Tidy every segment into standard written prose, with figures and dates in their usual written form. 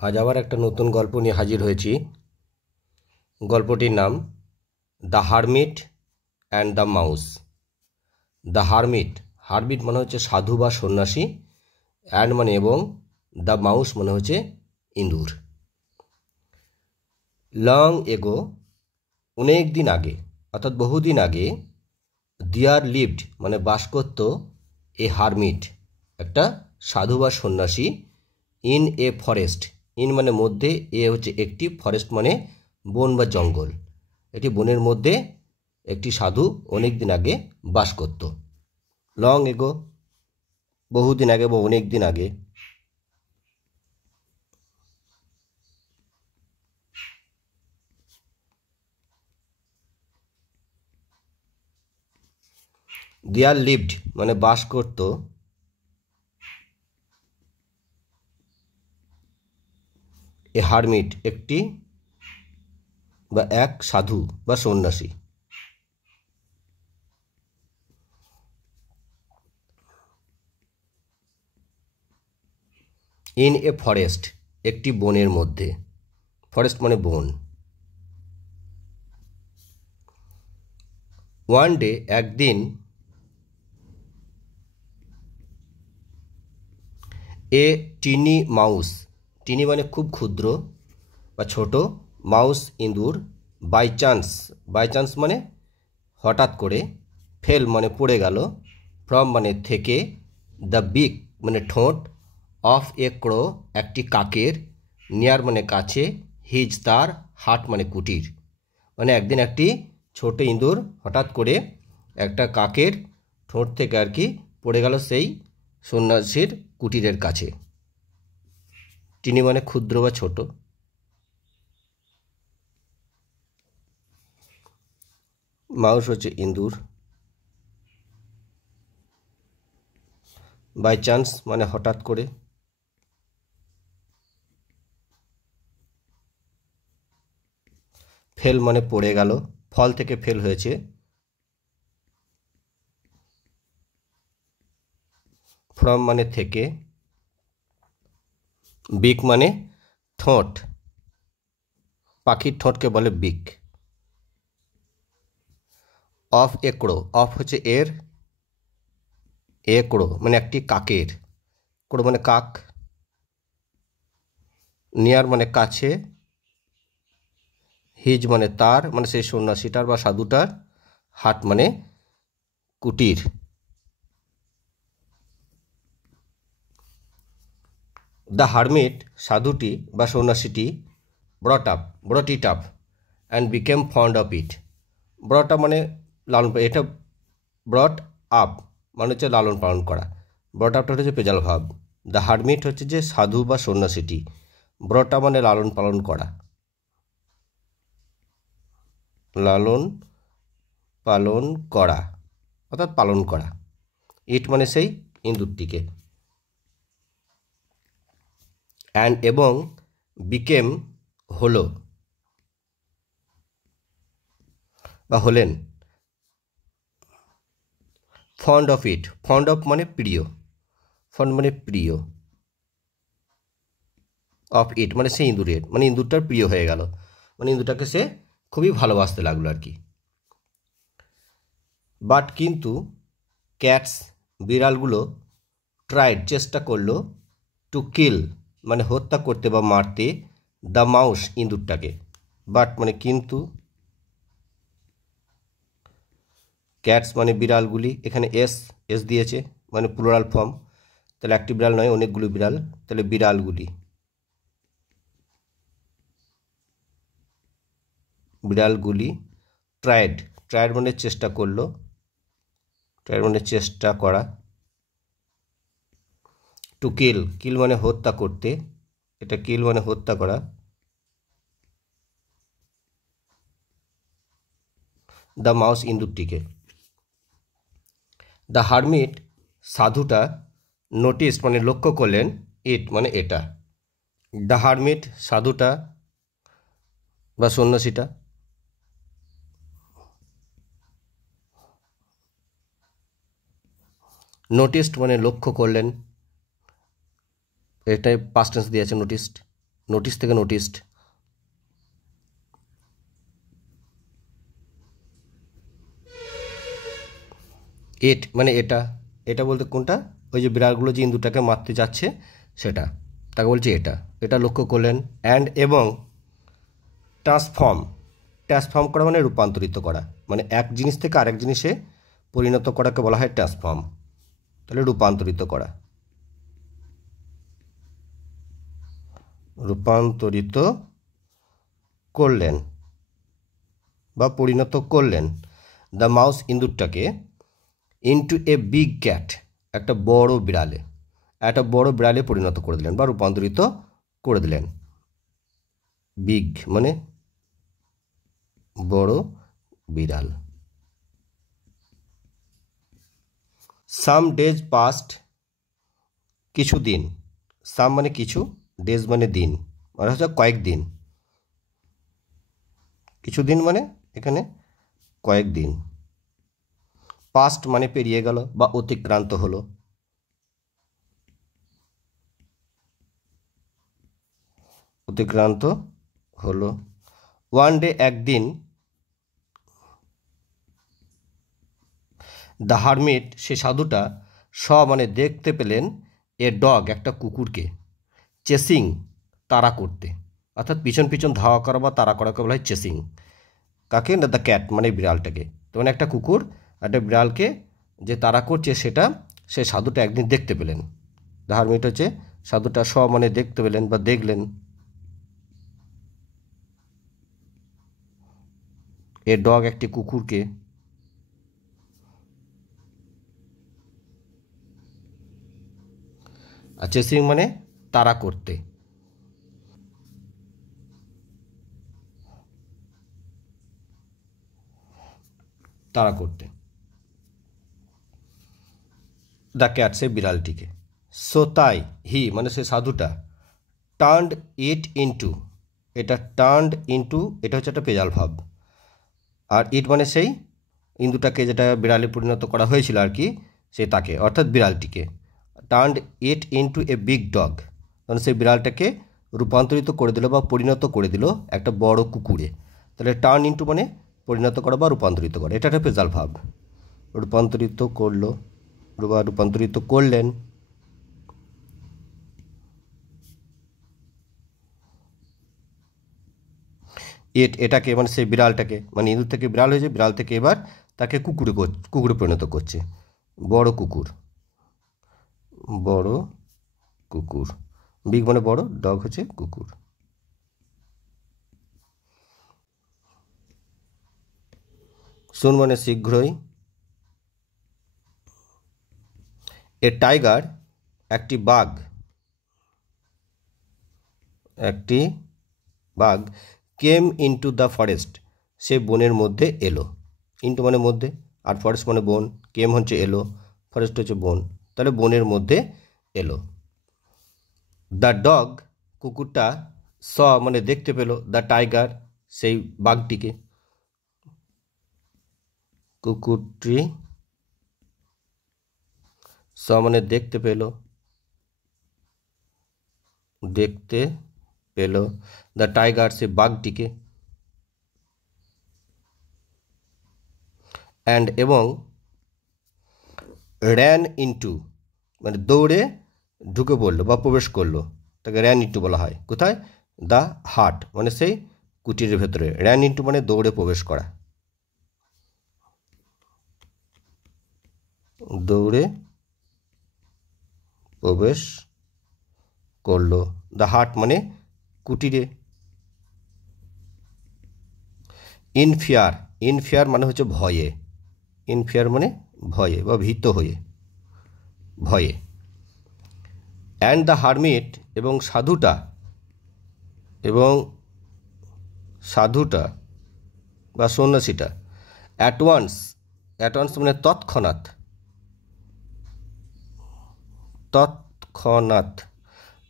আজ আবার একটা নতুন গল্প নিয়ে হাজির হয়েছি। গল্পটির নাম the hermit and the mouse. The hermit, hermit মানে হচ্ছে সাধু বা সন্ন্যাসী, অ্যান্ড মানে এবং, দ্য মাউস মানে হচ্ছে ইঁদুর। লং এগো, অনেক দিন আগে অর্থাৎ বহুদিন আগে, দিয়ার লিভড মানে বাস করত এ হারমিট, একটা সাধু বা সন্ন্যাসী, ইন এ ফরেস্ট, ইন মানে মধ্যে, এ হচ্ছে একটি, ফরেস্ট মানে বন বা জঙ্গল। এটি বনের মধ্যে একটি সাধু অনেক দিন আগে বাস করত। লং এগো, বহুদিন আগে বা অনেক দিন আগে। দেয়ার লিভড মানে বাস করত, এ হারমিট একটি বা এক সাধু বা সন্ন্যাসী, ইন এ ফরেস্ট একটি বনের মধ্যে, ফরেস্ট মানে বন। ওয়ান ডে একদিন, এ টিনি মাউস, টিনি মানে খুব ক্ষুদ্র বা ছোট, মাউস ইঁদুর, বাই চান্স, বাই চান্স মানে হঠাৎ করে, ফেল মানে পড়ে গেল, ফ্রম মানে থেকে, দ্য বিক মানে ঠোঁট, অফ এ ক্রো একটি কাকের, নিয়ার মানে কাছে, হিজ তার, হাট মানে কুটির। মানে একদিন একটি ছোট ইঁদুর হঠাৎ করে একটা কাকের ঠোঁট থেকে আর কি পড়ে গেল সেই সন্ন্যাসীর কুটিরের কাছে। টিনি মানে ক্ষুদ্র বা ছোট। মাউস হচ্ছে ইঁদুর। বাই চান্স মানে হঠাৎ করে। ফেল মানে পড়ে গেল, ফল থেকে ফেল হয়েছে। ফ্রম মানে থেকে। বিক মানে ঠোঁট, পাখির ঠোঁটকে বলে বিক। অফ একড়ো, অফ হচ্ছে এর, একড়ো মানে একটি কাকের, ক্রো মানে কাক, নিয়ার মানে কাছে, হিজ মানে তার মানে সেই সন্ন্যাসীটার বা সাধুটার, হাট মানে কুটির। দ্য হারমিট সাধুটি বা সন্ন্যাসীটি, brought it up and became fond of it. Brought up মানে লালন, এটা ব্রট আপ মানে হচ্ছে লালন পালন করা, ব্রট আপটা হচ্ছে পেজাল ভাব। দ্য হারমিট হচ্ছে যে সাধু বা সন্ন্যাসীটি, ব্রট আপ মানে লালন পালন করা, লালন পালন করা অর্থাৎ পালন করা, ইট মানে সেই ইঁদুরটিকে, অ্যান্ড এবং, বিকেম হলো বা হলেন, fond of it, fond of মানে প্রিয়, ফন্ড মানে প্রিয়, অফ ইট মানে সেই ইঁদুরের, মানে ইঁদুরটার প্রিয় হয়ে গেল, মানে ইঁদুরটাকে সে খুবই ভালোবাসতে লাগলো আর কি। বাট কিন্তু, ক্যাটস বিড়ালগুলো, ট্রাইড চেষ্টা করলো, টু কিল মানে হত্যা করতে বা মারতে, দ্য মাউস ইঁদুরটাকে। বাট মানে কিন্তু, ক্যাটস মানে বিড়ালগুলি, এখানে এস এস দিয়েছে মানে প্লুরাল ফর্ম, তাহলে একটি বিড়াল নয় অনেকগুলো বিড়াল, তাহলে বিড়ালগুলি, বিড়ালগুলি, ট্রাইড, ট্রাইড মানে চেষ্টা করলো, ট্রাইড মানে চেষ্টা করা, টু কিল, কিল মানে হত্যা করতে, এটা কিল মানে হত্যা করা, দ্য মাউস ইঁদুরটিকে। দ্য হারমিট সাধুটা, নোটিস মানে লক্ষ্য করলেন, ইট মানে এটা। দ্য হারমিট সাধুটা বা সন্ন্যাসীটা, নোটিসড মানে লক্ষ্য করলেন, এটাই পাস্ট টেন্স দিয়েছে নোটিসড, নোটিস থেকে নোটিসড। এট মানে এটা, এটা বলতে কোনটা, ওই যে বিড়ালগুলো যে ইন্দুরটাকে মারতে যাচ্ছে সেটা, তাকে বলছে এটা, এটা লক্ষ্য করলেন। অ্যান্ড এবং ট্রান্সফর্ম, ট্রান্সফর্ম করা মানে রূপান্তরিত করা, মানে এক জিনিস থেকে আরেক জিনিসে পরিণত করাকে বলা হয় ট্রান্সফর্ম, তাহলে রূপান্তরিত করা, রূপান্তরিত করলেন বা পরিণত করলেন দ্য মাউস ইন্দুরটাকে ইনটু এ বিগ ক্যাট, একটা বড় বিড়ালে, একটা বড় বিড়ালে পরিণত করে দিলেন বা রূপান্তরিত করে দিলেন। বিগ মানে বড় বিড়াল। সাম ডেজ পাস্ট, কিছু দিন, সাম মানে কিছু, ডেজ মানে দিন, মানে হচ্ছে কয়েকদিন, কিছু দিন মানে এখানে কয়েকদিন। পাস্ট মানে পেরিয়ে গেল বা অতিক্রান্ত হলো, অতিক্রান্ত হলো। ওয়ান ডে একদিন, দ্য হারমিট সে সাধুটা, মানে দেখতে পেলেন, এ ডগ একটা কুকুরকে, চেসিং তাড়া করতে, অর্থাৎ পিছন পিছন ধাওয়া করা বা তাড়া করাকে বলা হয় চেসিং। কাকে না, দ্য ক্যাট মানে বিড়ালটাকে। তো মানে একটা কুকুর একটা বিড়ালকে যে তাড়া করছে সেটা সে সাধুটা একদিন দেখতে পেলেন। দ্য হারমিট হচ্ছে সাধুটা, মানে দেখতে পেলেন বা দেখলেন। এ ডগ একটি কুকুরকে, আর চেসিং মানে তাড়া করতে। তাড়া করতে, দ্য ক্যাট সে বিড়ালটিকে। সো তাই হি মানে সে সাধুটা, টার্নড ইট ইনটু, এটা টার্নড ইনটু, এটা হচ্ছে একটা পেজাল ভাব, আর ইট মানে সেই ইন্দুটাকে যেটা বিড়ালে পরিণত করা হয়েছিল আর কি, সে তাকে অর্থাৎ বিড়ালটিকে। Turned it into a big dog, মানে সেই বিড়ালটাকে রূপান্তরিত করে দিল বা পরিণত করে দিল একটা বড় কুকুরে। তাহলে টার্ন ইনটু মানে পরিণত করা বা রূপান্তরিত করা, এটা একটা পেজাল ভাব। রূপান্তরিত করলো বা রূপান্তরিত করলেন। এটাকে মানে সেই বিড়ালটাকে, মানে ইঁদুর থেকে বিড়াল হয়েছে, বিড়াল থেকে এবার তাকে কুকুরে পরিণত করছে, বড় কুকুর, বড় কুকুর। বিগ মানে বড়, ডগ হচ্ছে কুকুর। সুন মানে শীঘ্রই। এ টাইগার একটি বাঘ, একটি বাঘ, কেম ইনটু দ্য ফরেস্ট সে বনের মধ্যে এলো। ইনটু মানে মধ্যে, আর ফরেস্ট মানে বন, কেম হচ্ছে এলো, ফরেস্ট হচ্ছে বন, তাহলে বনের মধ্যে এলো। দ্য ডগ কুকুরটা, মানে দেখতে পেল, দ্য টাইগার সেই বাঘটিকে, কুকুরটি মানে দেখতে পেল, দেখতে পেল, দ্য টাইগার সে বাঘটিকে। অ্যান্ড এবং র্যান ইনটু মানে দৌড়ে ঢুকে পড়লো বা প্রবেশ করলো, তাকে র্যান ইনটু বলা হয়। কোথায়, দ্য হার্ট মানে সেই কুটিরের ভেতরে, র্যান ইনটু মানে দৌড়ে প্রবেশ করা, দৌড়ে প্রবেশ করলো, দ্য হার্ট মানে কুটিরে। ইনফিয়ার মানে হচ্ছে ভয়ে, ইনফিয়ার মানে ভয়ে বা ভীত হয়ে, ভয়ে। অ্যান্ড দ্য হারমিট এবং সাধুটা বা সন্ন্যাসীটা, অ্যাট ওয়ান্স মানে তৎক্ষণাৎ,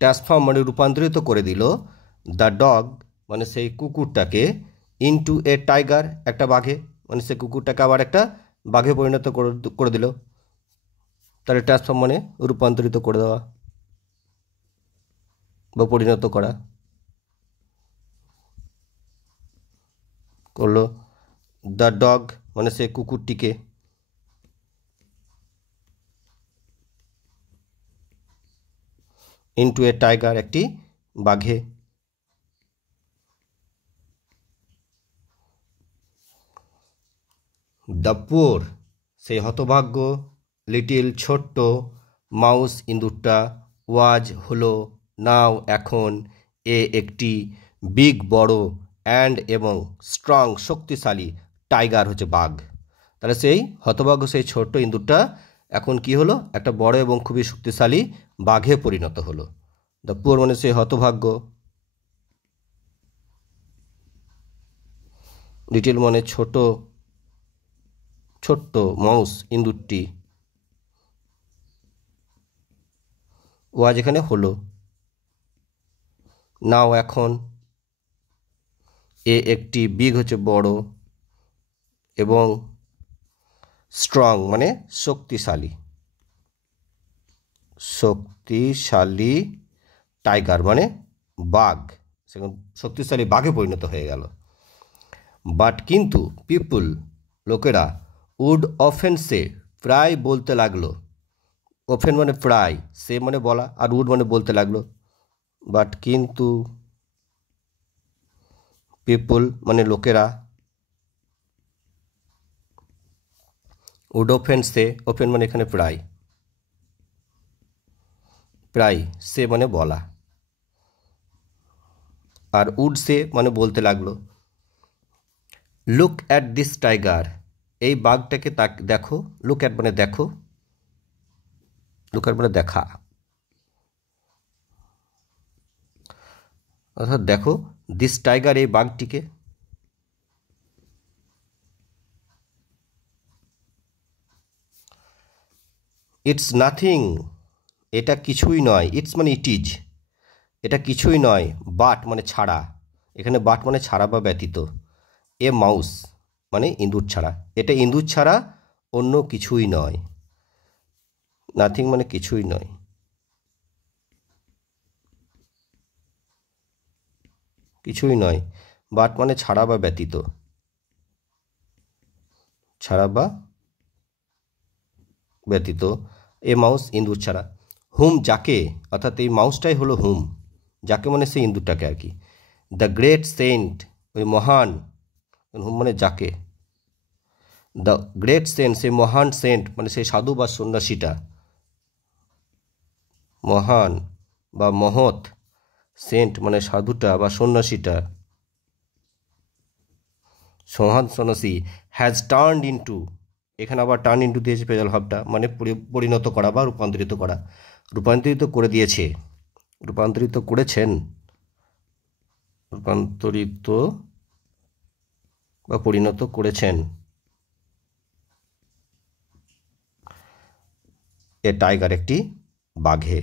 ট্রান্সফর্ম মানে রূপান্তরিত করে দিল, দ্য ডগ মানে সেই কুকুরটাকে, ইনটু এ টাইগার একটা বাঘে, মানে সেই কুকুরটাকে আবার একটা বাঘে পরিণত করে দিল। তাহলে ট্রান্সফর্ম মানে রূপান্তরিত করে দেওয়া বা পরিণত করা। করলো। দ্য ডগ মানে সে কুকুরটিকে। ইনটু এ টাইগার একটি বাঘে। দ্য পুয়ার সেই হতভাগ্য, লিটিল ছোট্ট, মাউস ইঁদুরটা, ওয়াজ হলো, নাও এখন, এ একটি, বিগ বড়, অ্যান্ড এবং, স্ট্রং শক্তিশালী, টাইগার হচ্ছে বাঘ। তাহলে সেই হতভাগ্য সেই ছোট্ট ইঁদুরটা এখন কি হলো, একটা বড় এবং খুবই শক্তিশালী বাঘে পরিণত হলো। দ্য পুয়ার মানে সেই হতভাগ্য, লিটিল মানে ছোট, ছোট্ট, মাউস ইঁদুরটি, ওয়াজ এখানে হলো, নাও এখন, এ একটি, বিগ হচ্ছে বড়, এবং স্ট্রং মানে শক্তিশালী, শক্তিশালী, টাইগার মানে বাঘ, সেখানে শক্তিশালী বাঘে পরিণত হয়ে গেল। বাট কিন্তু, পিপুল লোকেরা, উড অফেন সে প্রায় বলতে লাগলো, অফেন মানে প্রায়, সে মানে বলা, আর উড মানে বলতে লাগলো। বাট কিন্তু, পিপুল মানে লোকেরা, উড অফেন সে, অফেন মানে এখানে প্রায়, প্রায়, সে মানে বলা, আর উড সে মানে বলতে লাগলো, লুক অ্যাট দিস টাইগার, এই বাঘটাকে দেখো, লুক অ্যাট মানে দেখো, লুক অ্যাট মানে দেখা, অর্থাৎ দেখো, দিস টাইগার এই বাঘটিকে। ইটস নাথিং, এটা কিছুই নয়, ইটস মানে ইট ইজ, এটা কিছুই নয়, বাট মানে ছাড়া, এখানে বাট মানে ছাড়া বা ব্যতীত, এ মাউস মানে ইঁদুর ছাড়া, এটা ইঁদুর ছাড়া অন্য কিছুই নয়, নাথিং মানে কিছুই নয়, কিছুই নয়, বাট মানে ছাড়া বা ব্যতীত, ছাড়া বা ব্যতীত, এ মাউস ইঁদুর ছাড়া, হুম যাকে, অর্থাৎ এই মাউসটাই হলো হুম, যাকে মানে সেই ইঁদুরটাকে আর কি, দ্য গ্রেট সেন্ট ওই মহান, হুম মানে যাকে, দ্য গ্রেট সেন্ট সেই মহান সেন্ট মানে সেই সাধু বা সন্ন্যাসীটা, মহান বা মহৎ, সেন্ট মানে সাধুটা বা সন্ন্যাসীটা, মহান সন্ন্যাসী, হ্যাজ টার্নড ইনটু, এখানে আবার টার্ন ইনটু দিয়েছে প্রেজাল ভাবটা, মানে পরিণত করা বা রূপান্তরিত করা, রূপান্তরিত করে দিয়েছে, রূপান্তরিত করেছেন, রূপান্তরিত বা পরিণত করেছেন, এ টাইগার একটি বাঘে,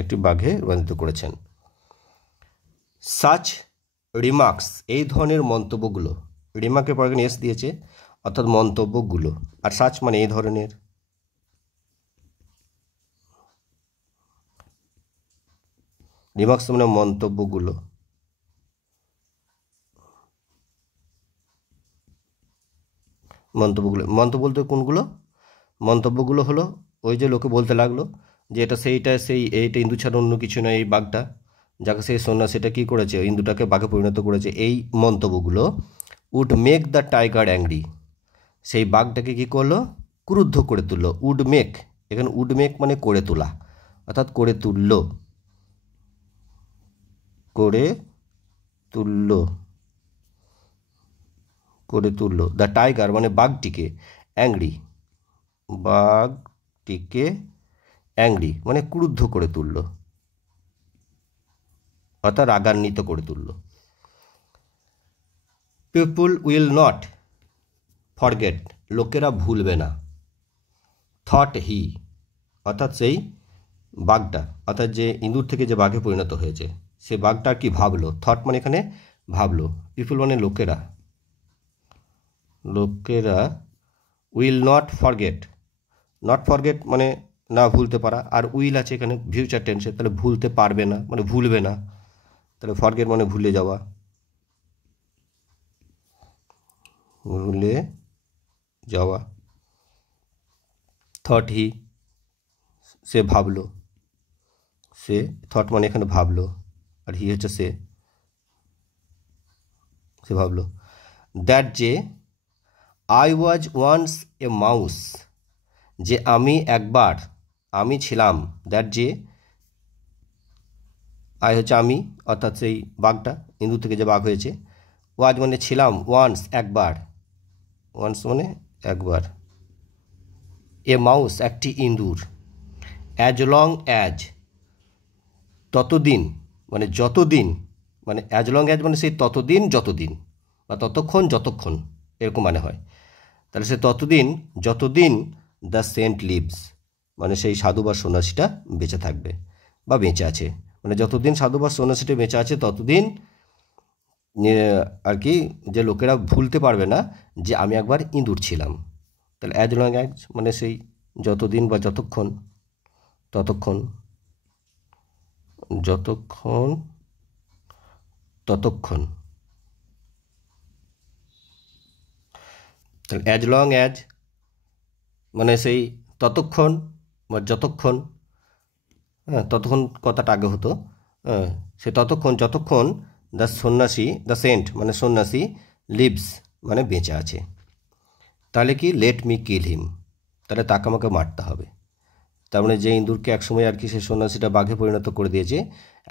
একটি বাঘে রূপান্তরিত করেছেন। সাচ রিমার্কস এই ধরনের মন্তব্যগুলো, রিমার্কের পর এখানে এস দিয়েছে, অর্থাৎ মন্তব্যগুলো, আর সাচ মানে এই ধরনের, রিমার্কস মানে মন্তব্যগুলো, মন্তব্যগুলো, মন্তব্য বলতে কোনগুলো, মন্তব্যগুলো হলো ওই যে লোকে বলতে লাগলো যে এটা সেইটা, সেই এইটা ইন্দু ছাড়া অন্য কিছু নয়, এই বাঘটা, যাকে সেই সন্ন্যাসীটা কী করেছে, ইন্দুটাকে বাঘে পরিণত করেছে, এই মন্তব্যগুলো would make the tiger angry, সেই বাঘটাকে কী করলো, ক্রুদ্ধ করে তুললো, উড মেক, এখানে উড মেক মানে করে তোলা, অর্থাৎ করে তুললো, করে তুললো, করে তুললো, দ্য টাইগার মানে বাঘটিকে, অ্যাংরি, বাঘটিকে অ্যাংরি মানে ক্রুদ্ধ করে তুললো, অর্থাৎ রাগান্বিত করে তুললো। পিপুল উইল নট ফরগেট লোকেরা ভুলবে না, থট হি অর্থাৎ সেই বাঘটা, অর্থাৎ যে ইঁদুর থেকে যে বাঘে পরিণত হয়েছে সে বাঘটা কি ভাবলো, থট মানে এখানে ভাবলো, পিপুল মানে লোকেরা, লোকেরা will not forget, not forget মানে না ভুলতে পারা, আর উইল আছে এখানে ফিউচার টেন্সে, তাহলে ভুলতে পারবে না মানে ভুলবে না, তাহলে ফরগেট মানে ভুলে যাওয়া, ভুলে যাওয়া। থট হি, সে ভাবলো, সে থট মানে এখানে ভাবলো, আর হি হচ্ছে সে, সে ভাবলো। দ্যাট যে I was once a mouse, যে আমি একবার, আমি ছিলাম। দ্যাট যে আই হচ্ছে আমি, অর্থাৎ সেই বাঘটা, ইঁদুর থেকে যে বাঘ হয়েছে। ওয়াজ মানে ছিলাম, ওয়ান্স একবার, ওয়ান্স মানে একবার, এ মাউস একটি ইঁদুর, অ্যাজ লং অ্যাজ ততদিন, মানে যতদিন, মানে অ্যাজ লং অ্যাজ মানে সেই ততদিন যতদিন, বা ততক্ষণ যতক্ষণ, এরকম মানে হয়। তাহলে সে ততদিন যতদিন দ্য সেন্ট লিভস, মানে সেই সাধু বা সন্ন্যাসীটা বেঁচে থাকবে বা বেঁচে আছে, মানে যতদিন সাধু বা সন্ন্যাসীটা বেঁচে আছে ততদিন আর কি, যে লোকেরা ভুলতে পারবে না যে আমি একবার ইঁদুর ছিলাম। তাহলে অ্যাজ লং অ্যাজ মানে সেই যতদিন বা যতক্ষণ, ততক্ষণ, যতক্ষণ, ততক্ষণ। তাহলে অ্যাজ লং অ্যাজ মানে সেই ততক্ষণ বা যতক্ষণ, হ্যাঁ ততক্ষণ কথাটা আগে হতো, হ্যাঁ সে ততক্ষণ যতক্ষণ দ্য সন্ন্যাসী, দ্য সেন্ট মানে সন্ন্যাসী, লিভস মানে বেঁচে আছে। তাহলে কি লেট মি কিল হিম, তাহলে তাকে আমাকে মারতে হবে। তার মানে যে ইঁদুরকে একসময় আর কি সে সন্ন্যাসীটা বাঘে পরিণত করে দিয়েছে,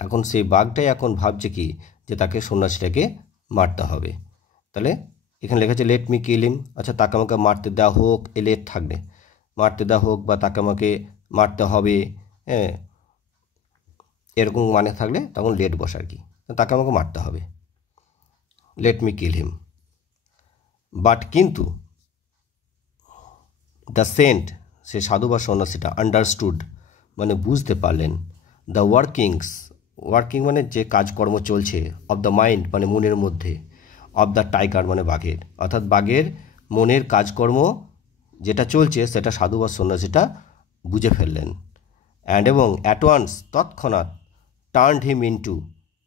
এখন সেই বাঘটাই এখন ভাবছে কি যে তাকে সন্ন্যাসীটাকে মারতে হবে। তাহলে এখানে লেখা আছে লেট মি কিল হিম, আচ্ছা তাকে আমাকে মারতে দেওয়া হোক, এ লেট থাকবে, মারতে দেওয়া হোক বা তাকে আমাকে মারতে হবে, হ্যাঁ এরকম মানে থাকলে তখন লেট বসে আর কি, তাকে আমাকে মারতে হবে, let me kill him. But কিন্তু দ্য সেন্ট সে সাধু বা সন্ন্যাসীটা আন্ডারস্টুড মানে বুঝতে পারলেন, দ্য ওয়ার্কিংস, ওয়ার্কিং মানে যে কাজকর্ম চলছে, অফ দ্য মাইন্ড মানে মনের মধ্যে, অফ দ্য টাইগার মানে বাঘের, অর্থাৎ বাঘের মনের কাজকর্ম যেটা চলছে সেটা সাধু বা সন্ন্যাসীটা বুঝে ফেললেন। অ্যান্ড এবং অ্যাট ওয়ান্স তৎক্ষণাৎ, টার্নড হিম ইন্টু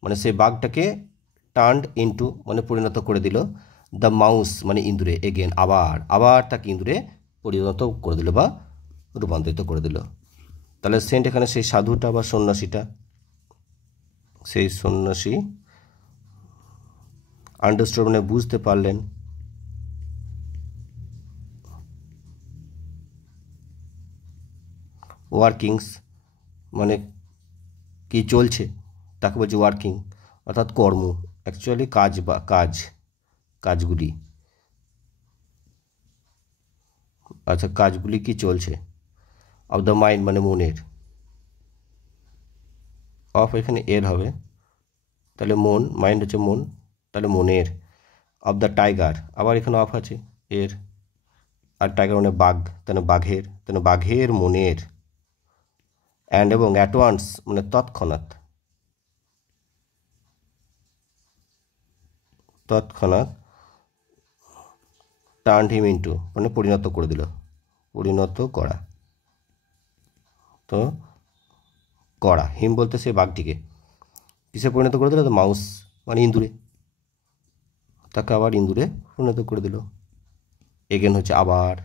মানে সে বাঘটাকে, টার্নড ইন্টু মানে পরিণত করে দিল, দ্য মাউস মানে ইঁদুরে, এগেন আবার, আবার তাকে ইঁদুরে পরিণত করে দিল বা রূপান্তরিত করে দিল। তাহলে সেন্ট এখানে সেই সাধুটা বা সন্ন্যাসীটা, সেই সন্ন্যাসী, আন্ডারস্টুড মানে বুঝতে পারলেন, ওয়ার্কিংস মানে কি চলছে তাকে বলছে ওয়ার্কিং, অর্থাৎ কর্ম, অ্যাকচুয়ালি কাজ বা কাজ, কাজগুলি, আচ্ছা কাজগুলি কি চলছে, অফ দ্য মাইন্ড মানে মনের, অফ এখানে এর হবে, তাহলে মন, মাইন্ড হচ্ছে মন, তাহলে মনের, অফ দ্য টাইগার আবার এখানে অফ আছে এর, আর টাইগার মানে বাঘ, তাহলে বাঘের, তাহলে বাঘের মনের। অ্যান্ড এবং অ্যাট ওয়ান্স মানে তৎক্ষণাৎ, তৎক্ষণাৎ, টার্নড হিম ইন্টু মানে পরিণত করে দিল, পরিণত করা, তো করা, হিম বলতে সে বাঘটিকে কিসে পরিণত করে দিল, তো মাউস মানে ইঁদুরে, তাকে আবার ইঁদুরে পরিণত করে দিল, এগেন হচ্ছে আবার,